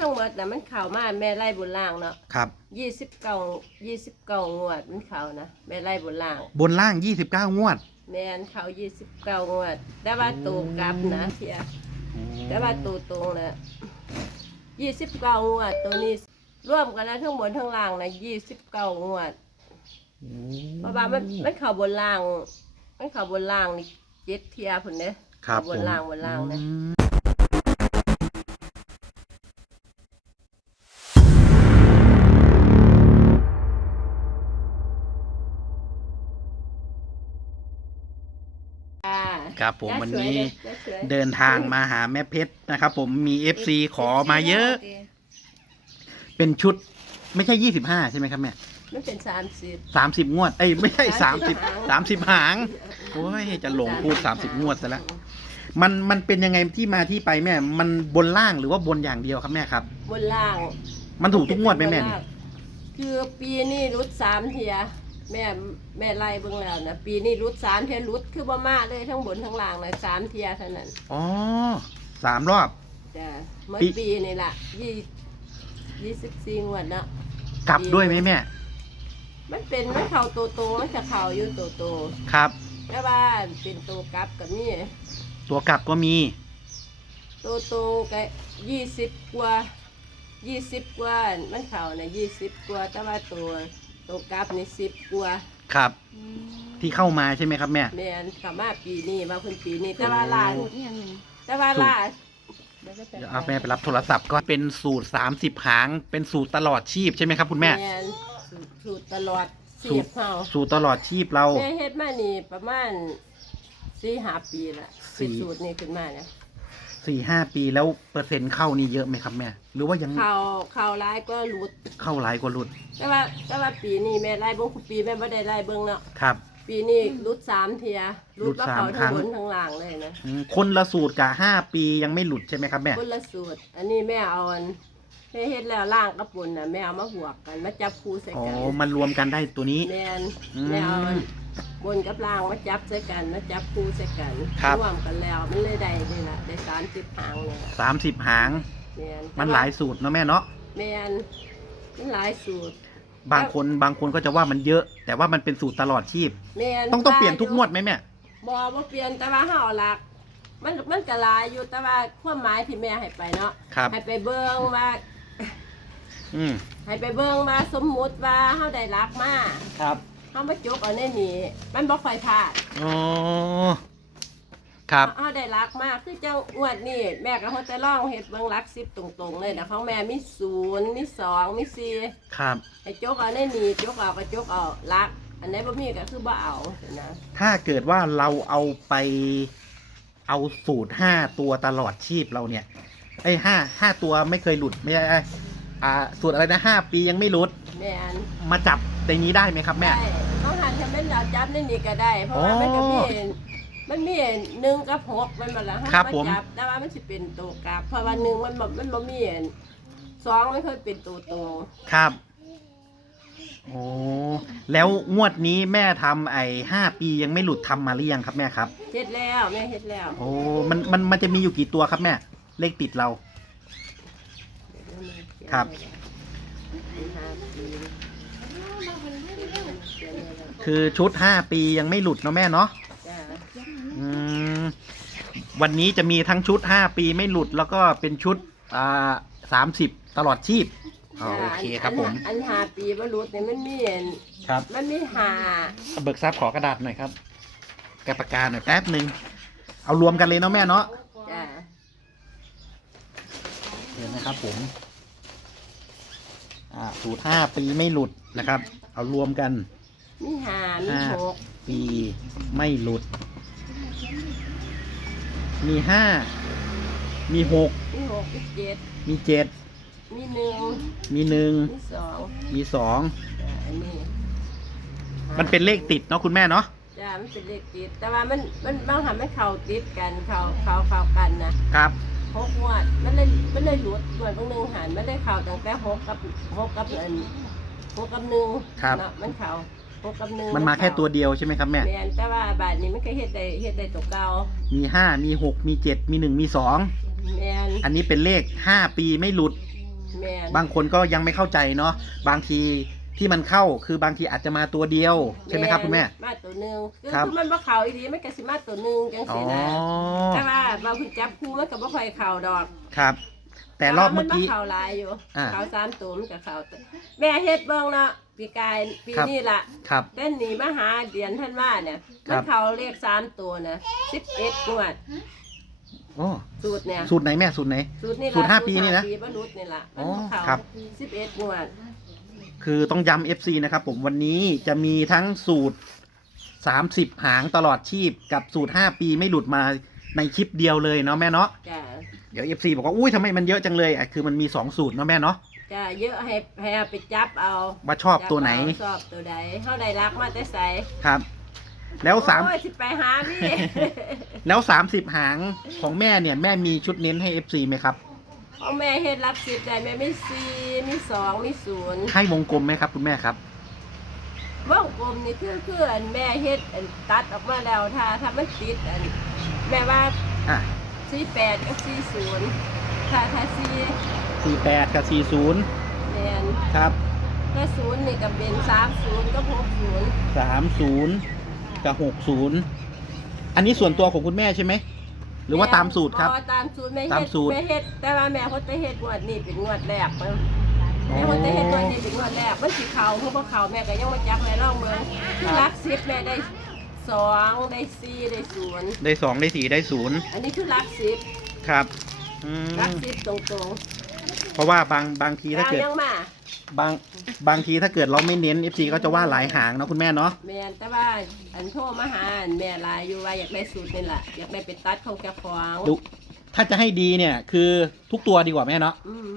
ทั้งหมดน่ะมันเข้ามาแม่ไล่บนล่างเนาะครับ ยี่สิบเก้ายี่สิบเก้างวดมันเข้านะแม่ไล่บนล่าง บนล่างยี่สิบเก้างวดแม่นเข้ายี่สิบเก้างวด แต่ว่าตูกลับนะเพียแต่ว่าตูตรงน่ะยี่สิบเก้างวด ตัวนี้ร่วมกันแล้วทั้งบนทั้งล่างนะยี่สิบเก้างวดเพราะว่ามันมันเข้าบนล่าง มันเข้าบนล่างนี่เจ็ดเทียพุ่นเด้ครับบนล่างบนล่างนะ ครับผมวันนี้เดินทางมาหาแม่เพชรนะครับผมมีเอฟซีขอมาเยอะ เป็นชุดไม่ใช่ยี่สิบห้าใช่ไหมครับแม่มันเป็นสามสิบสามสิบงวด เอ้ยไม่ใช่สามสิบ30สามสิบหาง โอ้ยจะหลงพูดสามสิบงวดซะแล้วมันมันเป็นยังไงที่มาที่ไปแม่ มันบนล่างหรือว่าบนอย่างเดียวครับแม่ครับ บนล่าง มันถูกทุกงวดไหมแม่นี่คือปีนี้รุดสามเทีย แม่แม่ไล่เบิ่งแล้วนะปีนี้รุดสามเทียรุดคือบ่มาเลยทั้งบนทั้งล่างเลยสามเทียเท่านั้นอ๋อสามรอบจ้ะเมื่อปีปีนี่ล่ะยี่ยี่สิบสี่งวดเนาะกลับด้วยไหมแม่ มันเป็นมันเข่าโตโตๆมันจะเข่าอยู่โตโตครับๆแต่ว่าเป็นโตกลับกับนี่ตัวกลับก็มี โตโตๆก็ยี่สิบกว่ายี่สิบกว่ามันเข่านะยี่สิบกว่าแต่ว่าตัว โตกลับนี่สิบกว่าครับ ที่เข้ามาใช่ไหมครับแม่ แม่นกลับมาปีนี้มาเพิ่นปีนี้แต่ว่าลาสูตรเนี่ยหนึ่งแต่ว่าลาเดี๋ยวก็จะเดี๋ยวเอาแม่ไปรับโทรศัพท์ก็เป็นสูตรสามสิบหาง เป็นสูตรตลอดชีพใช่ไหมครับคุณแม่แม่นสูตรสูตรตลอดสูเสียตบรเฮาสูตรตลอดชีพเรา แม่เฮ็ดมานี่ประมาณสี่ห้าปีละสี่ที่สูตรนี้ขึ้นมาเนี่ย สี่ห้าปีแล้วเปอร์เซ็นต์เข้านี่เยอะไหมครับแม่ หรือว่ายังข่าวข่าวร้ายก็หลุด เข้าหลายกว่าหลุดแต่ว่าแต่ว่าปีนี้แม่ไล่เบิ่งคุปีแม่บ่ได้ไล่เบิ่งเนาะครับ ปีนี้หลุดสามเทียหลุดหลุดว่าสามเขาครั้ทั้งงบนทั้งล่างเลยนะอืมคนละสูตรกับห้าปียังไม่หลุดใช่ไหมครับแม่ คนละสูตร อันนี้แม่เอาอันแม่เฮ็ดแล้วล่างกับปุ่นน่ะแม่เอามาหวกกันมาจับคู่ใส่อ๋อ กันมันรวมกันได้ตัวนี้ แม่นอืม แม่เอาอัน บนกับล่างมาจับใส่กันมาจับคู่ใส่กันครับร่วมกันแล้วมันเลยได้นี่ล่ะได้สามสิบหางเลยล่ะสามสิบหาง แม่นมันหลายสูตรเนาะแม่เนาะแม่นมันหลายสูตร บางคนบางคนก็จะว่ามันเยอะ แต่ว่ามันเป็นสูตรตลอดชีพ แม่นต้องต้องเปลี่ยนทุกงวดไหมแม่บ่บ่เปลี่ยนแต่ว่าเฮาเอาหลัก มันมันก็หลายอยู่แต่ว่าความหมายที่แม่ให้ไปเนาะครับ ให้ไปเบิ่งว่า อืมให้ไปเบิ่งว่าสมมุติว่าเฮาได้รักมาครับ เฮามาจกเอาในนี้มันบ่ค่อยพลาดอ๋อครับเฮาได้รักมาคือเจ้างวดนี้แม่ก็เฮาจะลองเฮ็ดเบิ่งรัก10ตรงๆเลยนะของแม่มี0มี2มี4ครับให้จกเอาในนี้จกเอาก็จกเอารัก อันไหนบ่มีก็คือบ่เอานะถ้าเกิดว่าเราเอาไปเอาสูตรห้าตัวตลอดชีพเราเนี่ยไอ้ห้าห้าตัวไม่เคยหลุดไม่ใช่ไอ้อ่าสูตรอะไรนะห้าปียังไม่หลุดแม่นมาจับ ในนี้ได้ไหมครับแม่ ได้ต้องหันจะเป็นดาวจับในนี้ก็ได้ เพราะว่ามันก็มีมันมีหนึ่งกับหกมันมาแล้วครับผม จับแต่ว่ามันสิเป็นตัวกราฟเพราะว่าหนึ่งมันบ่มันบ่มีอันสองมันเคยเป็นตัวตรงครับ โอ้ แล้วงวดนี้แม่ทำไอ้ห้าปียังไม่หลุดทำมาหรือยังครับแม่ครับ เฮ็ดแล้วแม่เฮ็ดแล้วโอ้ มัน มัน มันจะมีอยู่กี่ตัวครับแม่ เลขติดเรา ครับ คือชุดห้าปียังไม่หลุดเนาะแม่เนาะจ้าอืมวันนี้จะมีทั้งชุดห้าปีไม่หลุดแล้วก็เป็นชุดอ่าสามสิบตลอดชีพอ๋อโอเคครับผมอันหาปีบ่รู้เนี่ยมันมีอันครับ มันมีหาเบิกทรัพย์ขอกระดาษหน่อยครับแกะปากกาหน่อยแป๊บหนึ่งเอารวมกันเลยเนาะแม่เนาะจ้าเห็นนะครับผม อ่าสูตรห้าปีไม่หลุดนะครับ เอารวมกัน มีหามีห้าหกปีไม่หลุด มีห้า มีหก มีหกมีเจ็ดมีเจ็ด มีหนึ่งมีหนึ่ง มีสองมีสองจ้าอันนี้มันเป็นเลขติดเนาะคุณแม่เนาะ จ้ามันเป็นเลขติด แต่ว่ามันมันบางหันมันเข้าติดกันเข้าเข้าเข้ากันนะครับ หกงวดมันเลยมันเลยหลุดงวดบางหนึ่งหันมันได้เข้าตั้งแต่หกกับหกกับอันหกกับหนึ่งครับ เนาะมันเข้า หกกับหนึ่งมันมาแค่ตัวเดียวใช่ไหมครับแม่ แม่นแต่ว่าบาทนี้มันก็เฮ็ดได้เฮ็ดได้ตัวเก่ามีห้ามีหกมีเจ็ดมีหนึ่งมีสองแม่นอันนี้เป็นเลขห้าปีไม่หลุด แม่นบางคนก็ยังไม่เข้าใจเนาะบางทีที่มันเข้าคือบางทีอาจจะมาตัวเดียว ใช่ไหมครับคุณแม่มาตัวหนึงคือครับ คือมันบ่เข้าอีหลีมันก็สิมาตัวหนึงจังอ๋อซี่นะแต่ว่าเราคือจับคู่มันก็บ่ค่อยเข้าดอกครับ แต่รอบเมื่อกี้แต่ว่ามันเข้าหลายอยู่อ่า เข้าสามตัวมันก็เข้าแม่เฮ็ดเบิ่งเนาะ ปีกายปีครับ นี้ล่ะครับเต้นหนีมาหาเดือนท่านว่าเนี่ยครัมันบ เขาเลขสามตัวนะสิบเอ็ดงวด โอ้สูตรเนี่ย สูตรไหนแม่สูตรไหน สูตรนี่สูตรห้าปีนี่นะ ปีบรรลุนี่ล่ะอ๋อมันเขาครับ สิบเอ็ดงวด คือต้องย้ำ FC นะครับผมวันนี้จะมีทั้งสูตร 30 หางตลอดชีพกับสูตร 5 ปีไม่หลุดมาในคลิปเดียวเลยเนาะแม่เนาะจ้ะเดี๋ยว FC บอกว่าอุ้ยทำไมมันเยอะจังเลยอะคือมันมี 2 สูตรเนาะแม่เนาะ จ้ะเยอะให้ให้เอาไปจับเอาว่าชอบตัวไหน จับเอาชอบตัวใดเท่าใดรักมาแต่ใส่ครับ แล้วสาม โอ้ยสิไปหาพี่ แล้ว30หางของแม่เนี่ย แม่มีชุดเน้นให้ FC ไหมครับ พ่อแม่เฮ็ดรักสิบได้แม่มีสี่มีสองมีศูนย์ให้วงกลมไหมครับ คุณแม่ครับ ว่องกลมนี่คือคืออันแม่เฮ็ดอันตัดออกมาแล้วถ้าถ้ามันติดอันแม่ว่าอะสี่แปดกับสี่ศูนย์ถ้าถ้าสี่ 48กับ40แมนครับถ้าศูนย์นี่ก็เป็นสามศูนย์ก็หกศูนย์30กับ60อันนี้ส่วนตัวของคุณแม่ใช่ไหม หรือว่าตามสูตรครับ อ๋อตามสูตรแม่ตามเฮ็ดสูตรแม่เฮ็ดแต่ว่าแม่เขาจะเฮ็ดงวดนี่เป็นงวดแรกมันแม่เขาจะเฮ็ดงวดนี่เป็นงวดแรกมันสิเขาเพราะว่าเขาแม่ก็ยังมาจับแม่ร่องเมืองคือรักสิบแม่ได้สองได้สี่ได้ศูนย์ได้2ได้4ได้0อันนี้คือรักสิบครับอืมรักสิบตรง เพราะว่าบางบางทีๆถ้าดาวเกิดยังมาบางบางทีถ้าเกิดเราไม่เน้น FC ก็จะว่าหลายหางเนาะคุณแม่เนาะแม่นแต่ว่าอันโทรมาหาอันแม่หลายอยู่ว่าอยากได้สูตรนี่แหละอยากได้เป็นตัดของเจ้าของดูถ้าจะให้ดีเนี่ยคือทุกตัวดีกว่าแม่เนาะอืม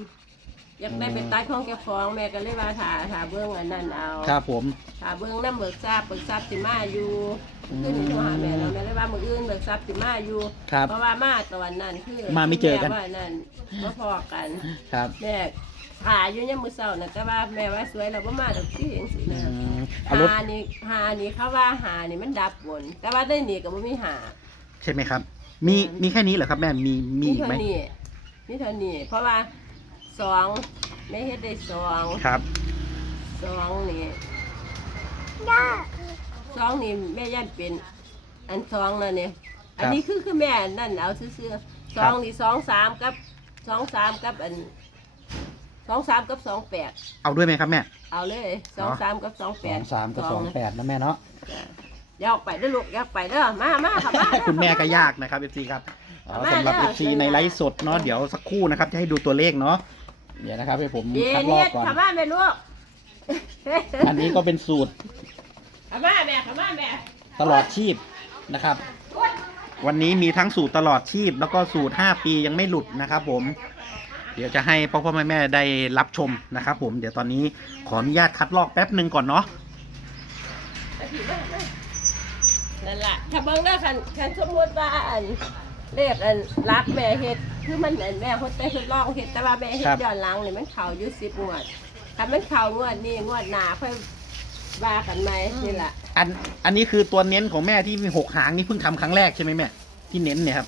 อยากได้เป็นตัดของเจ้าของแม่ก็เลยว่าถาถาเบื้องอันนั้นเอาครับผม ถาเบื้องน้ำเบิกทราบเบิกทราบสิมาอยู่อืมขึ้นที่โทรหาแม่แล้วแม่เลยว่ามืออื่นเบิกทราบสิมาอยู่ ครับเพราะว่ามาตอนนั้นคือมาไม่เจอกัน แว่านั่นมาพอกันครับแม่หาอยู่ยังมือเศร้านะแต่ว่าแม่ว่าสวยเราบ่มาดอกที่เห็นสิอืนะมเอารถหานี่หานี่เขาว่าหานี่มันดับบน แต่ว่าได้นี่ก็บ่มีหา ใช่ไหมครับ มีมีแค่นี้เหรอครับแม่มีมีอีกเท่าไหม นี้มีเท่านี้เพราะว่า สองไม่เฮ็ดได้สองครับสองนี่สองนี่แม่ย่านเป็น อันสองนั่นเนี่ยอันนี้คือคือแม่นั่นเอาซื่อๆสองนี่สองสามกับสองสามกับอันสองสามกับสองแปดเอาด้วยไหมครับแม่ เอาเลยสองสามกับสองสแปอดงสามกับสองแปดนะแม่เนาะอยากไปเด้อลูกอยากไปเด้อมามาค่ะมาเด้อคุณแม่ก็ยากนะครับ FC ครับอ๋อมาสำหรับเด้อ FC ในไลฟ์สดเนาะเดี๋ยวสักครู่นะครับจะให้ดูตัวเลขเนาะ เดี๋ยวนะครับให้ผมเย็คัดนลอเย็กนก่อนค่ะมาแม่ลูกอันนี้ก็เป็นสูตรค่ะมาแม่ค่ะมาแม่ตลอดชีพนะครับ วันนี้มีทั้งสูตรตลอดชีพ แล้วก็สูตร 5 ปียังไม่หลุดนะครับ ผม เดี๋ยวจะให้พ่อพ่อแม่แม่ได้รับชมนะครับ ผมเดี๋ยวตอนนี้ขออนุญาตคัดลอกแป๊บหนึ่งก่อนเนาะนั่นล่ะถ้าเบิ่งเด้อคันคันสมมุติว่าอันเลขอันรักแม่เฮ็ด คือมันอันแม่เฮ็ดแต่ทดลองเฮ็ดแต่ว่าแม่เฮ็ดย้อนหลังนี่มันเข้าอยู่10งวดถ้ามันเข้างวดนี้งวดหน้าค่อยว่ากันใหม่นี่ล่ะอันอันนี้คือตัวเน้นของแม่ที่มีหกหางนี่เพิ่งทำครั้งแรกใช่ไหมแม่ที่เน้นเนี่ยครับ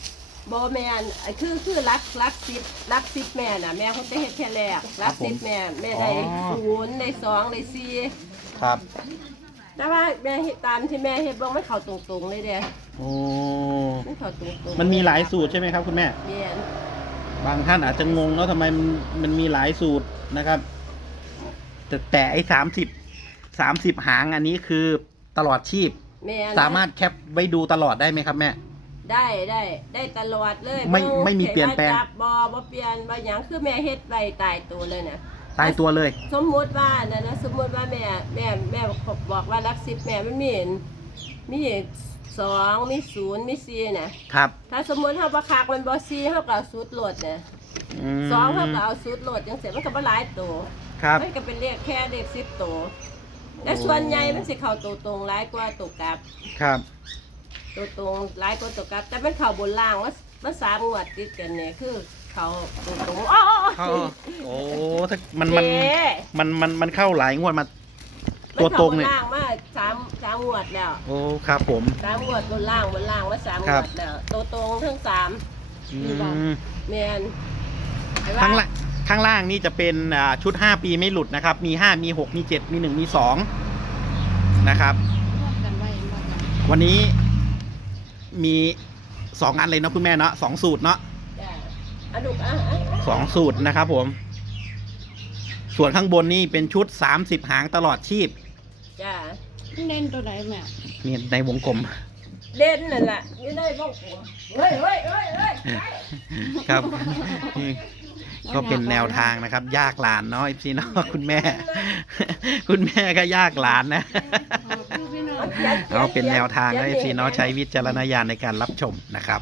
บ่แม่นคือคือรักรักสิบรักสิบแม่น่ะแม่เขาจะเฮ็ดแค่แรกรักสิบแม่แม่ได้อ๋อศูนย์ได้สองได้สี่ครับแต่ว่าแม่เฮ็ดตามที่แม่เฮ็ดบ่มันเข้าตรงๆเลยเด้โอ้มันเข้าตรงๆมันมีหลายสูตรใช่ไหมครับคุณแม่แม่น บางท่านอาจจะงงเนาะทำไมมันมันมีหลายสูตรนะครับ แต่แต่ไอ้สามสิบสามสิบหางอันนี้คือตลอดชีพ แม่นสามารถแคปไว้ดูตลอดได้ไหมครับแม่ ได้ได้ได้ตลอดเลยไม่บิ่งไม่มีเปลี่ยนแปลงห็ว่าจับบ่บ่เปลี่ยนบ่หยังคือแม่เฮ็ดไว้ตายตัวเลยน่ะ ตายตัวเลย สมมุติว่านั่นนะสมมุติว่าแม่แม่แม่บอกว่ารักสิบแม่มันมีมี สองมีศูนย์มีสี่น่ะครับถ้าสมมติเฮาบ่คักมันบ่ซีเฮาก็เอาสูตรโหลดเนี่ยมสองเฮาก็เอาสูตรโหลดจังซี่มันก็บ่หลายตัวครับ มันก็เป็นเลขแค่เลข10ตัวแต่ส่วนใหญ่มันสิเข้าตัวตรงหลายกว่าตัวกลับ ครับ ตัวตรงหลายกว่าตัวกลับ แต่มันเข้าบนล่างว่ามันสามงวดติดกันเนี่ยคือเข้าตัวตรงอ๋อเข้าโอ้ถ้ามันมันเจ๊ มันมันมันเข้าหลายงวดมา ตัวตรงเนี่ย มันข้าบนล่างมาสามสามงวดแล้วโอ้ครับผม สามงวดบนล่างบนล่างว่าสามงครัวบดแล้วตัวตรงทั้งสามอืมีบ้างมแม่นไอ้ว่าทั้งล่างข้างล่างนี่จะเป็นอ่าชุด 5 ปีไม่หลุดนะครับ มี 5 มี 6 มี 7 มี 1 มี 2 นะครับร่วมกันไว้ร่วมกันวันนี้มีสองอันเลยเนาะคุณแม่เนาะสองสูตรเนาะจ้าอะลูกอะอะอะสองสูตรนะครับผม ส่วนข้างบนนี่เป็นชุด 30 หางตลอดชีพ จ้าเน้นตัวไหนแม่นี่ในวงกลมเล่นนั่นแหละอยู่ได้บ้องผมเฮ้ยเฮ้ยเฮ้ยเฮ้ยครับ นี่ก็เป็นแนวทางนะครับ ยากหลานเนาะพี่เนาะคุณแม่ คุณแม่ก็ยากหลานนะขอบคุณพี่น้องเอาเป็นแนวทางนะพี่เนาะใช้วิจารณญาณในการรับชมนะครับ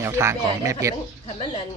แนวทางของแม่เพชรถ้ามันนั่น